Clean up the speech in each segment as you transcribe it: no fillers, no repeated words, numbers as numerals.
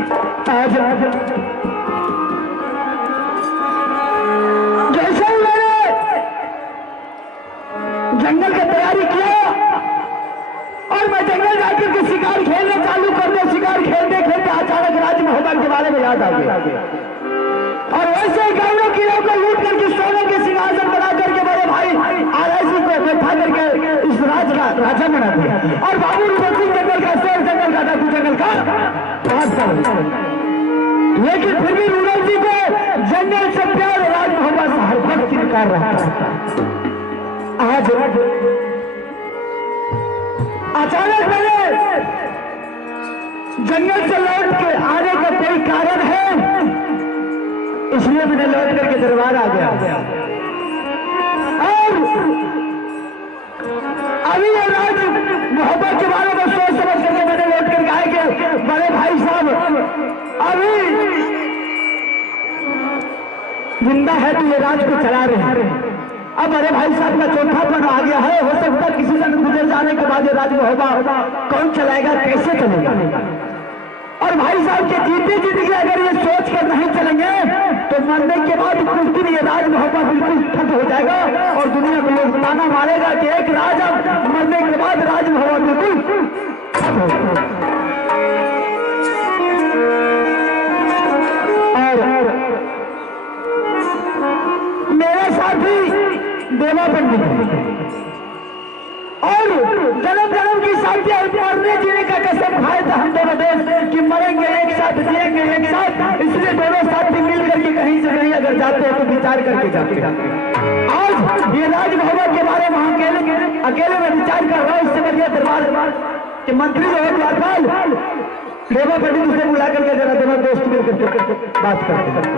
आज जैसे ही मैंने जंगल की तैयारी किया और मैं जंगल जाकर के शिकार खेलने चालू कर दिया। शिकार खेलते खेलते अचानक राज मोहब्बत के बारे में याद आ गया और वैसे ही गायों किलों को लूट करके सोने के सिंहासन बना करके बड़े भाई आरएसी को बैठा करके इस राज का राजा बना दिया। और बाबू रुपसिंह जंगल का, शेर जंगल का, डाकू जंगल का राज था। लेकिन फिर भी रूरल जी को जंगल से प्यार राज मोहब्बत से हर वक्त निकाल रहा था। आज अचानक मैंने जंगल से लौट के आने का कोई कारण है, इसलिए मैंने लौट करके दरबार आ गया। और अभी ये राज मोहब्बत के बारे में सोच समझ करके मैंने लौट करके आए कि बड़े भाई साहब अभी जिंदा है तो ये राज को चला रहे हैं। अब बड़े भाई साहब का चौथापन आ गया है, हो सकता है किसी दिन गुजर जाने के बाद ये राज मोहब्बत कौन चलाएगा, कैसे चलेगा। और भाई साहब के जीते जिंदगी अगर ये सोच कर नहीं चलेंगे तो मरने के बाद कुछ दिन ये राज मोहब्बत बिल्कुल ठप हो जाएगा और दुनिया में लोग ताना मारेगा कि एक राजा मरने के बाद राज मोहब्बत बिल्कुल ठप हो जाएगा। और मेरा साथी देवा पंडित और जन्म जन्म की साथी मरने जीने का कसम खाए थे हम दोनों दोस्त कि मरेंगे एक साथ, जिएंगे एक साथ। इसलिए दोनों साथी मिल करके कहीं से कहीं अगर जाते हैं तो विचार करके जाते हैं। आज ये राज मोहब्बत के बारे में अकेले में विचार कर रहा हूँ। इससे बढ़िया दरबार के मंत्री जो है द्वारपाल देवा पंडित उसे बुला करके जरा दोनों दोस्त मिलकर बात करते हैं।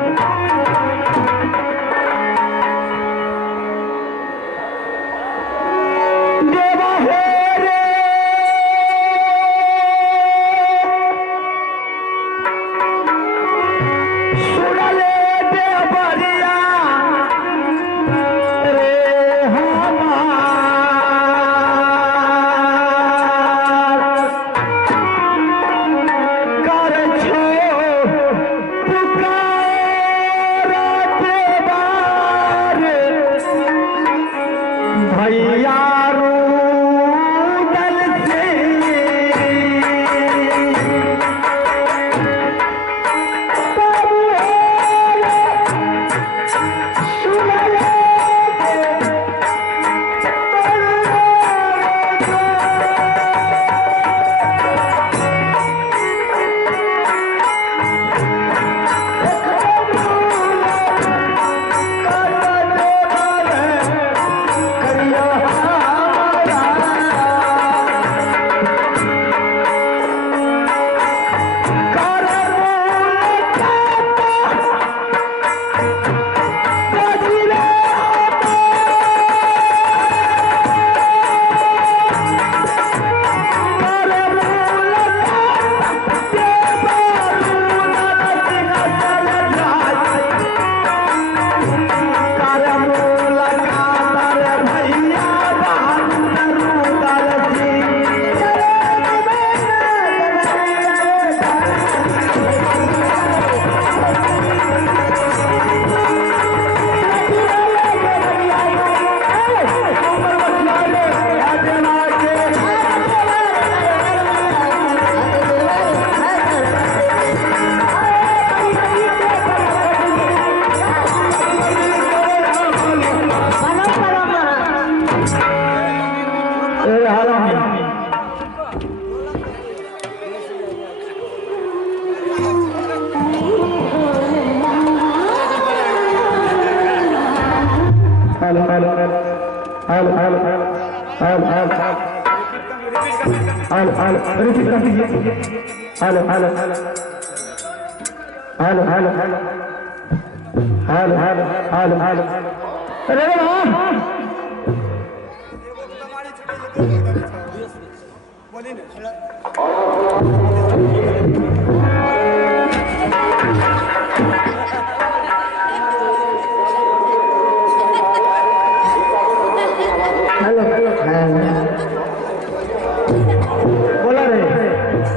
बोला रे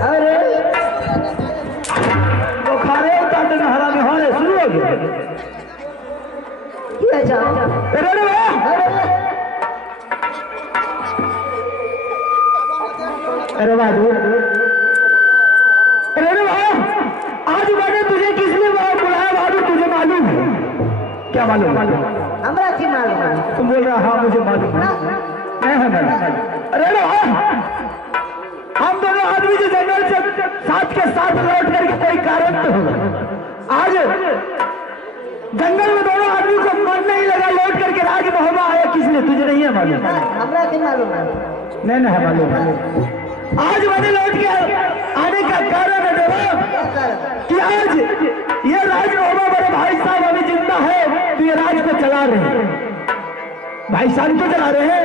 अरे अरे बहादुर, अरे वाह, आज मैंने तुझे किसने बुलाया बहादुर, तुझे मालूम है? क्या मालूम? हमरा की मालूम है? तुम बोल रहा हाँ मुझे मालूम है। नहीं है मालूम। अरे वाह, हम दोनों आदमी जो जंगल से साथ के साथ लौट करके कोई कारण तो होगा। आज जंगल में दोनों आदमी को मन नहीं लगा, लौट करके राज महोबा आया किसने, तुझे नहीं है मालूम? हमरा की मालूम है? नहीं ना है मालूम। आज मैंने लौट के आने का कारण है देवा कि आज ये राज महोबा मेरे भाई साहब अभी जिंदा है तो ये राज को चला रहे हैं, भाई साहब तो चला रहे हैं।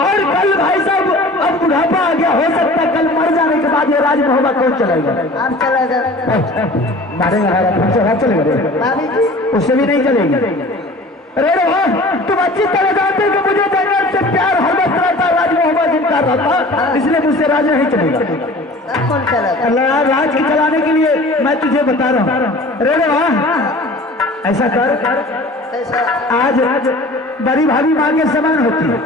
और कल भाई साहब अब बुढ़ापा आ गया, हो सकता है कल मर जाने के बाद ये राज महोबा कौन चलाएगा? आप चलेगा, मारेगा, चलेगा, उससे भी नहीं चलेगी। अरे वाह, तुम अच्छी तरह जानते हो कि मुझे जंगल से प्यार हरबत रहता, राज महोबा जिनका रहता, इसलिए मुझसे राज नहीं चलेगा। कौन चलेगा? राज के चलाने के लिए मैं तुझे बता रहा हूँ। अरे वाह, ऐसा कर, आज बड़ी भाभी मांगे समान होती है,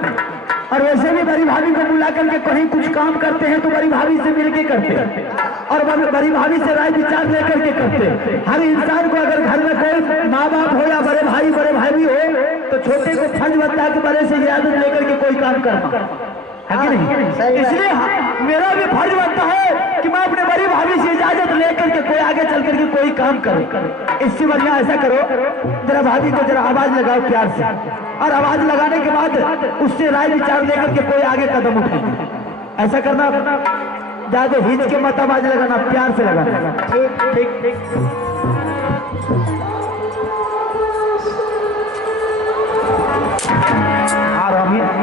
और वैसे भी बड़ी भाभी को बुला करके कहीं कुछ काम करते हैं तो बड़ी भाभी से मिलके करते हैं, और बड़ी भाभी से राय विचार लेकर के करते हैं। हर इंसान को अगर घर में कोई माँ बाप हो या बड़े भाई भी हो तो छोटे को फर्ज बनता है कि बड़े से इजाजत लेकर के कोई काम करना है कि नहीं? इसलिए मेरा भी फर्ज बनता है कि मैं अपने बड़ी भाभी से इजाजत लेकर के कोई आगे चल करके कोई काम करो। इससे बढ़िया ऐसा करो, जरा भाभी को जरा आवाज लगाओ प्यार से, और आवाज लगाने के बाद उससे राय विचार लेकर के कोई आगे कदम उठाए। ऐसा करना, ज्यादा हिच के मत आवाज लगाना, प्यार से लगाना। ठीक ठीक।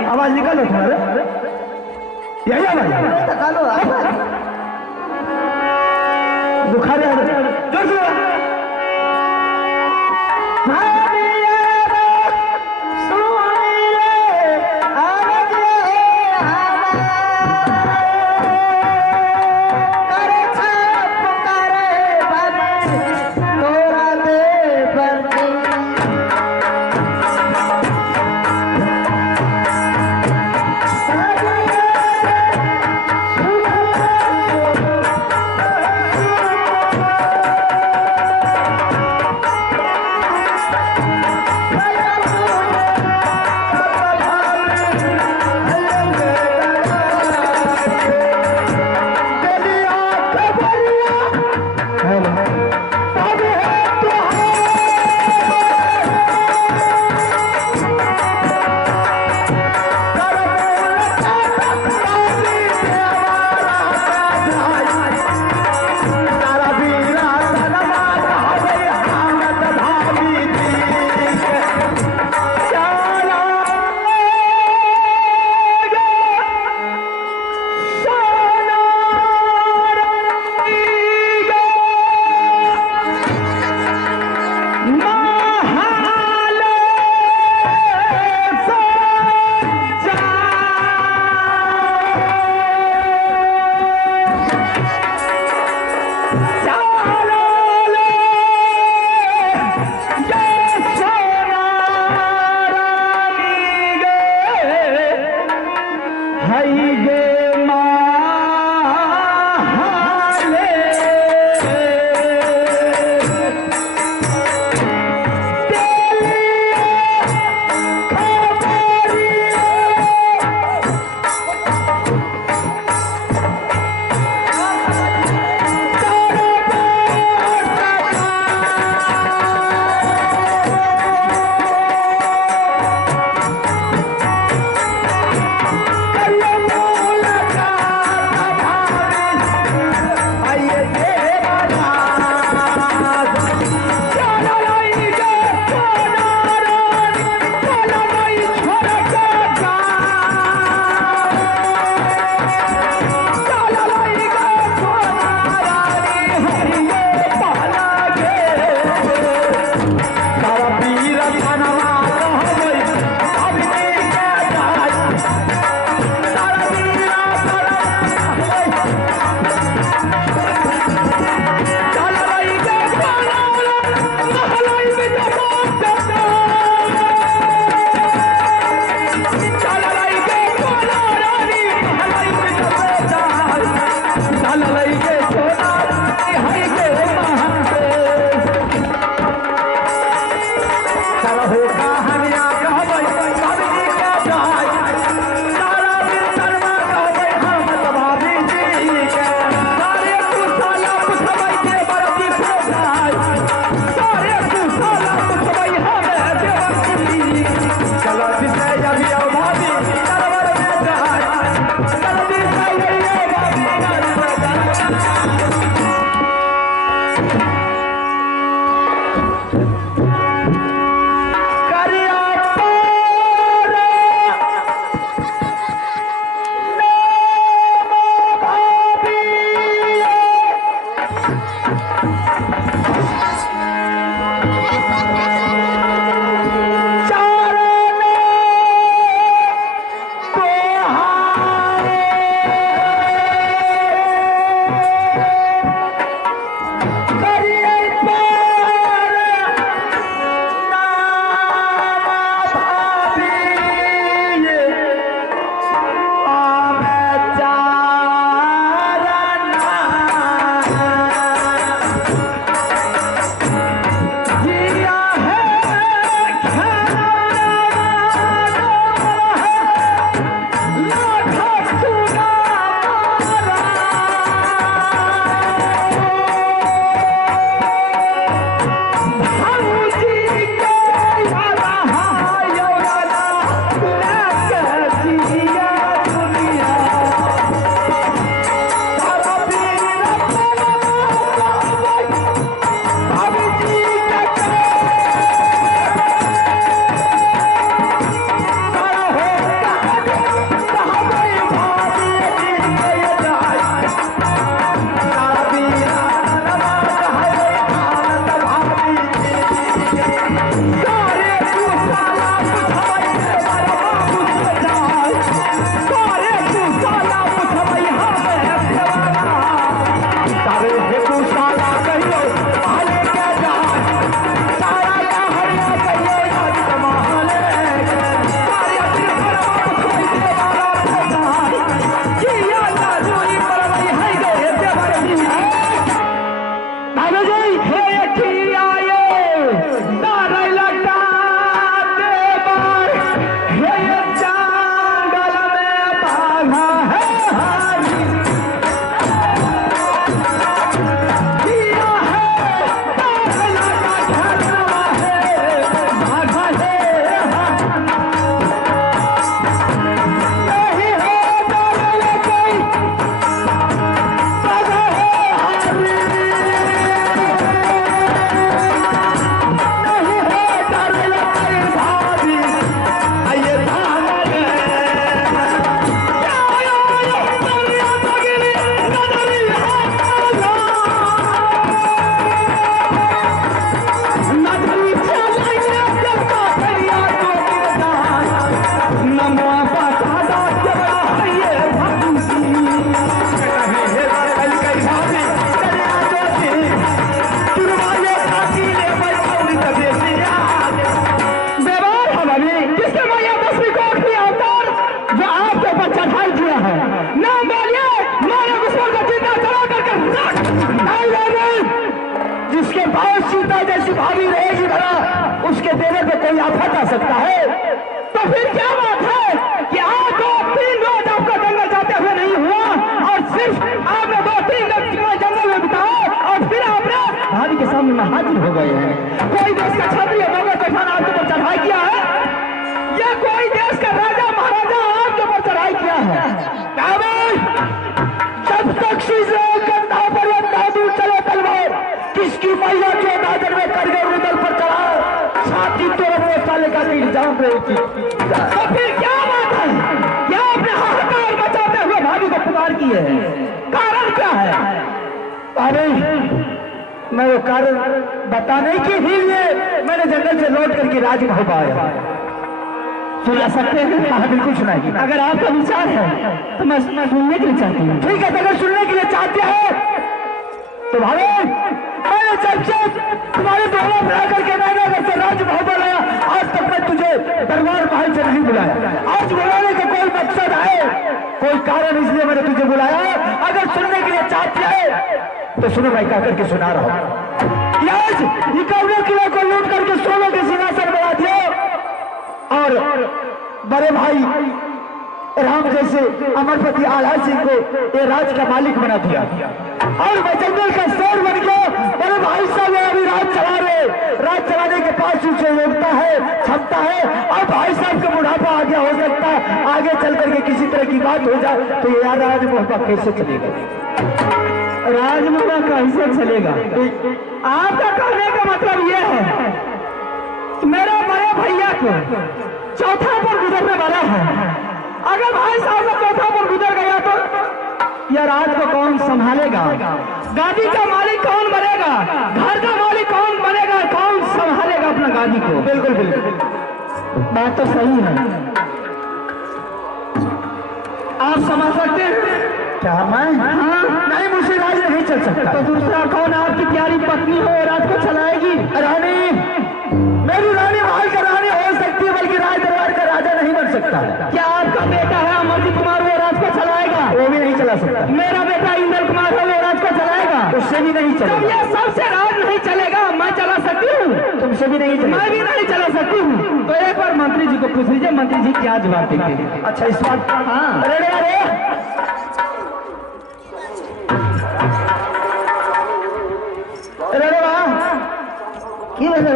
आवाज निकालो तुम्हारे, यही आवाज बुखार जोर से भाभी रहेगी भला उसके देने पे कोई आफत आ सकता है? तो फिर क्या बात है कि आज 2-3 रोज आपका जंगल जाते हुए नहीं हुआ और सिर्फ आपने 2-3 रोज जंगल में बिताए और फिर आपने भाभी के सामने में हाजिर हो गए हैं। कोई देश का क्षत्रिय नगर तूफान आपके ऊपर चढ़ाई किया है या कोई देश का राजा महाराजा आपके ऊपर चढ़ाई किया है? जब तक कंधा पर दूर चले तलवार किसकी मैया जो नाजर में कर गए उदल पर चढ़ा छाती तोड़ने साले का तीर जाम रही थी। तो फिर क्या बात है? क्या आपने हाहाकार मचाते हुए भाभी को पुकार की है? कारण क्या है? अरे मैं वो कारण बताने के लिए मैंने जंगल से लौट करके राजमहल आया। सुना सकते हैं? हाँ बिल्कुल सुनाइए। अगर आपका विचार है तो मैं सुनने के लिए चाहती हूँ। ठीक है, अगर सुनने के लिए चाहते हैं तो भाभी मैंने जब से तुम्हारे दोनों मिला करके मैंने अगर से राजमहल आया आज तक मैं तुझे दरबार महल से नहीं बुलाया। आज बुलाने का कोई मकसद है, कोई कारण, इसलिए मैंने तुझे बुलाया। अगर सुनने के लिए चाहते हैं तो सुनो, मैं कहकर के सुना रहा हूँ कि आज 51 किलो को लूट करके 16 के सिंहासन बना दिया और बड़े भाई राम जैसे अमरपति आल्हा सिंह को ये राज का मालिक बना दिया और मैं जंगल का शेर बन गया। बड़े भाई साहब अभी राज चला रहे, राज चलाने के पास उसे योग्यता है, क्षमता है और भाई साहब का बुढ़ापा आगे हो सकता है, आगे चल करके किसी तरह की बात हो जाए तो ये याद आज मोहब्बत कैसे चलेगा? राजमहल कैसे चलेगा? आपका कहने का मतलब यह है कि मेरे बड़े भैया को चौथा पर गुजरने वाला है। अगर भाई साहब का चौथा पर गुजर गया तो यह राज को कौन संभालेगा? गादी का मालिक कौन बनेगा? घर का मालिक कौन बनेगा? कौन संभालेगा अपना गादी को? बिल्कुल बिल्कुल, बात तो सही है। आप समझ सकते हैं क्या? मैं हाँ नहीं, मुझसे राज नहीं चल सकता। तो दूसरा कौन आपकी प्यारी पत्नी हो राज को चलाएगी? रानी, मेरी रानी महल का रानी हो सकती है, बल्कि राज दरबार का राजा नहीं बन सकता। क्या आपका बेटा है अमरजीत कुमार, वो राज को चलाएगा? वो भी नहीं चला सकता। मेरा बेटा इंद्र कुमार है, वो राज को चलाएगा? उससे भी नहीं चलेगा। जब ये सबसे राज नहीं चलेगा, मैं चला सकती हूँ? तुमसे भी नहीं चलेगा। मैं भी नहीं चला सकती हूँ। तो एक बार मंत्री जी को पूछ लीजिए, मंत्री जी क्या जवाब देंगे। अच्छा इस बात, हाँ अरे अरे अरे वाह की बोले?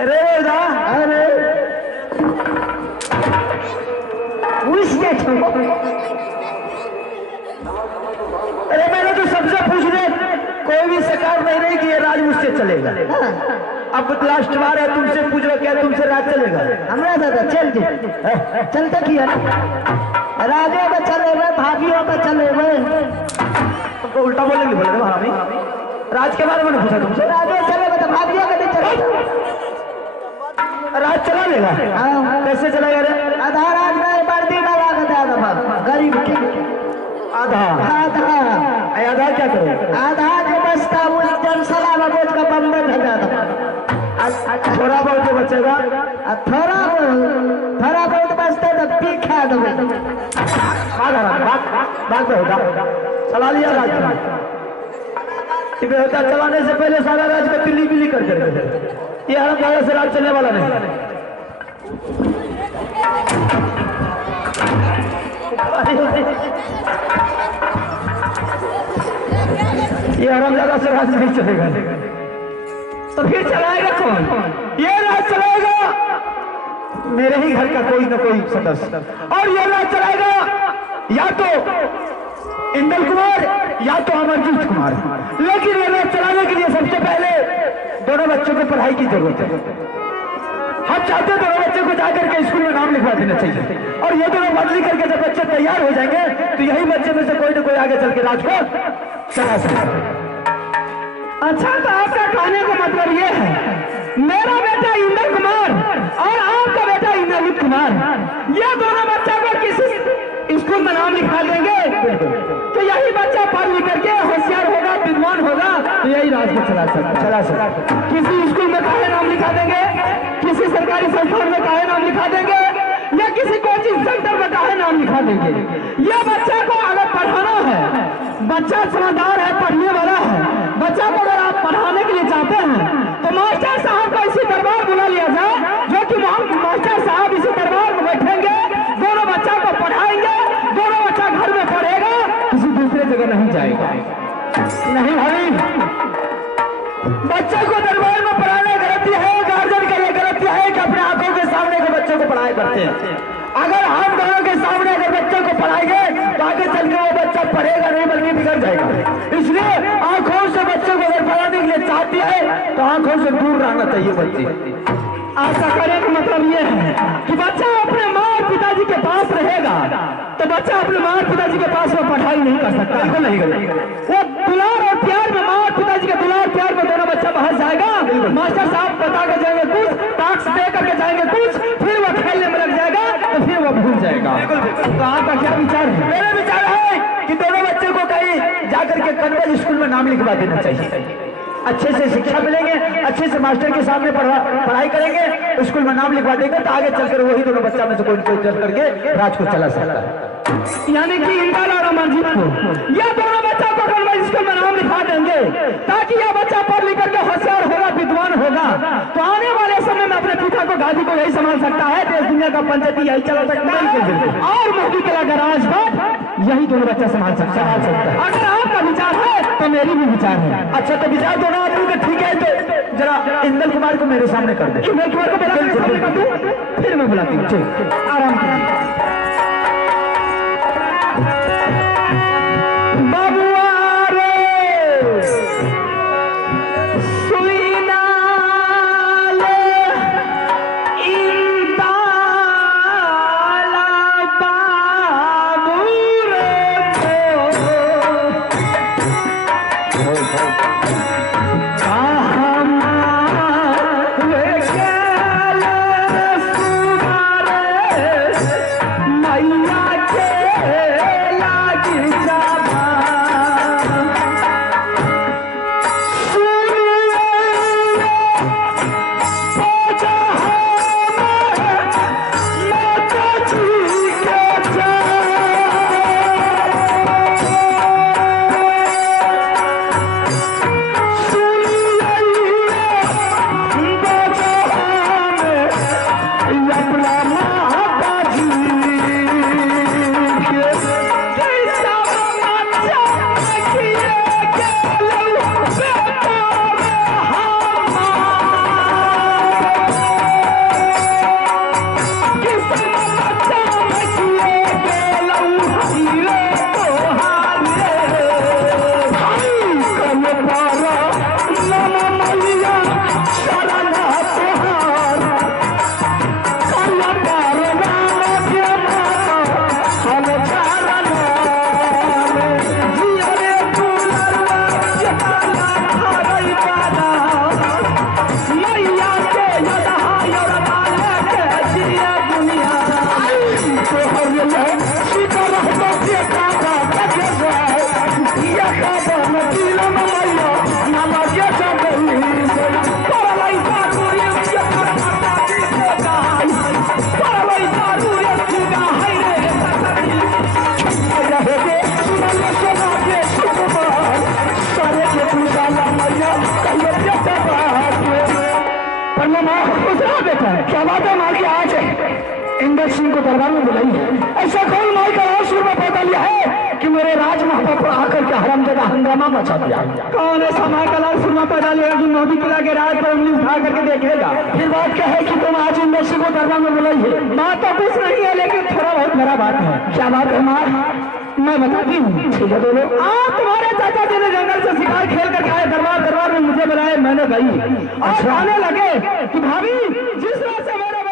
अरे अरे उसके छोड़ो। अरे मैंने तो सबसे पूछ लिया, कोई भी सरकार नहीं कि ये राज मुझसे चलेगा। अब लास्ट बार है, तुमसे पूछ रहा क्या तुमसे राज चलेगा? हमारा दादा चल चलता किया ना, राजों का चले हुए, भाभियों का चले हुए। तुमको उल्टा बोलेंगे? बोले भाभी राज के बारे में पूछा तुमसे। राजों चलेगा तो भाभियों का नहीं चलेगा। राज चला लेगा? कैसे चलेगा रे? आधा राज में बढ़ती डाला गरीब के, आधा आधा आधा क्या करो? आधा जो बचता वो जनसला बोझ का बम्बन है जाता। थोड़ा बहुत जो बचेगा, थोड़ा बहुत बचता तो पी खा दो। बात होगा चला लिया राज होता। चलाने से पहले सारा राज को पिल्ली पिल्ली कर देते। ये हर जगह से राज चलने वाला नहीं। ये हर जगह से राज नहीं चलेगा। तो फिर चलाएगा कौन? ये राज चलाएगा मेरे ही घर का कोई ना कोई सदस्य, और ये राज चलाएगा या तो इंद्र कुमार या तो अमरजीत कुमार। लेकिन ये राज चलाने के लिए सबसे पहले दोनों बच्चों को पढ़ाई की जरूरत है। हम चाहते हैं दोनों बच्चों को जाकर के स्कूल में नाम लिखवा देना चाहिए, और ये दोनों पढ़ लिख करके जब बच्चे तैयार हो जाएंगे तो यही बच्चे में से कोई ना कोई आगे चल के राज को चला सकता। अच्छा, तो आपका कहने का मतलब ये है मेरा बेटा इंद्र कुमार और आपका बेटा इंद्रजीत कुमार, ये दोनों बच्चा को किसी स्कूल में नाम लिखा देंगे तो यही बच्चा पढ़ लिख करके होशियार होगा, विद्वान होगा, तो यही राज को चला सकता। किसी स्कूल में काहे नाम लिखा देंगे, किसी सरकारी संस्थान में काहे नाम लिखा देंगे, या किसी कोचिंग सेंटर में काहे नाम लिखा देंगे। यह बच्चा को अगर पढ़ाना है, बच्चा समझदार है, पढ़ने वाला है, बच्चा को अगर आप पढ़ाने के लिए चाहते हैं तो मास्टर साहब को इसी दरबार बुला लिया जाए, जो कि मास्टर साहब इसी दरबार में बैठेंगे, दोनों बच्चा को पढ़ाएंगे, दोनों बच्चा घर में पढ़ेगा, किसी दूसरे जगह नहीं जाएगा। नहीं भाई, बच्चे को दरबार में पढ़ाना गलती है, गार्जियन का ये गलती है कि अपने आंखों के सामने के बच्चों को पढ़ाई करते हैं। अगर हम दोनों के सामने अगर बच्चों को पढ़ाएंगे तो आगे चल के वो बच्चा पढ़ेगा नहीं बल्कि बिगड़ जाएगा। इसलिए आंखों से बच्चों को अगर पढ़ाने के लिए चाहती है तो आंखों से दूर रहना चाहिए बच्चे। ऐसा करने का मतलब ये है कि बच्चा अपने माँ और पिताजी के पास रहेगा तो बच्चा अपने माँ और पिताजी के पास में पढ़ाई नहीं कर सकता, बिल्कुल नहीं करेगा। वो दुलार और प्यार में, माँ और पिताजी के दुलार प्यार में दोनों बच्चा बाहर जाएगा, मास्टर साहब बता के जाएंगे कुछ, टास्क दे करके जाएंगे कुछ, फिर वो खेलने में लग जाएगा तो फिर वो भूल जाएगा। तो आपका क्या विचार है? मेरा विचार है कि दोनों बच्चे को कहीं जाकर के कन्वेंट स्कूल में नाम लिखवा देना चाहिए। अच्छे से शिक्षा मिलेंगे, अच्छे से मास्टर के सामने पढ़ाई करेंगे, स्कूल में नाम लिखवा देंगे तो आगे चलकर वही दोनों बच्चा में से कोई चल करके राज को चला सकता है। यानी कि इंद्र और अमरजीत को यह दोनों बच्चा को कन्वेंट स्कूल में नाम लिखवा देंगे ताकि यह बच्चा पढ़ लिख करके होशियार होगा, विद्वान होगा, तो आने वाले समय में अपने पिता को, गादी को यही संभाल सकता है, देश दुनिया का पंचायती यही चला सकता है, और मोदी किला का राजपाट यही दोनों बच्चा संभाल सकता है। अगर आपका विचार है तो मेरी भी विचार है। अच्छा, तो विचार दोनों आदमी का ठीक है, तो जरा इंद्र कुमार को मेरे सामने कर दे। इंद्र कुमार को सामने कर दूं, फिर मैं बुलाती हूँ। आराम करिए बाबुआ। क्या बात है माँ की आज इंदर सिंह को दरबार में बुलाई है। ऐसा कौन माई का राज सुर में पैदा लिया है कि मेरे राज महल पर आकर के हरामजादा हंगामा मचा दिया? कौन ऐसा माई का राज सुर में पैदा लिया कि मोदी किला के राज पर उंगली उठा करके देखेगा? फिर बात क्या है कि तुम आज इंदर सिंह को दरबार में बुलाई है? बात तो कुछ नहीं है, लेकिन थोड़ा बहुत बड़ा बात है। क्या बात है माँ? मैं बताती हूँ। ठीक है बोलो। आप तुम्हारे चाचा जी ने जंगल से शिकार खेल करके आए, दरबार में मुझे बुलाए, मैंने गई और आने लगे कि भाभी जिस तरह से मेरे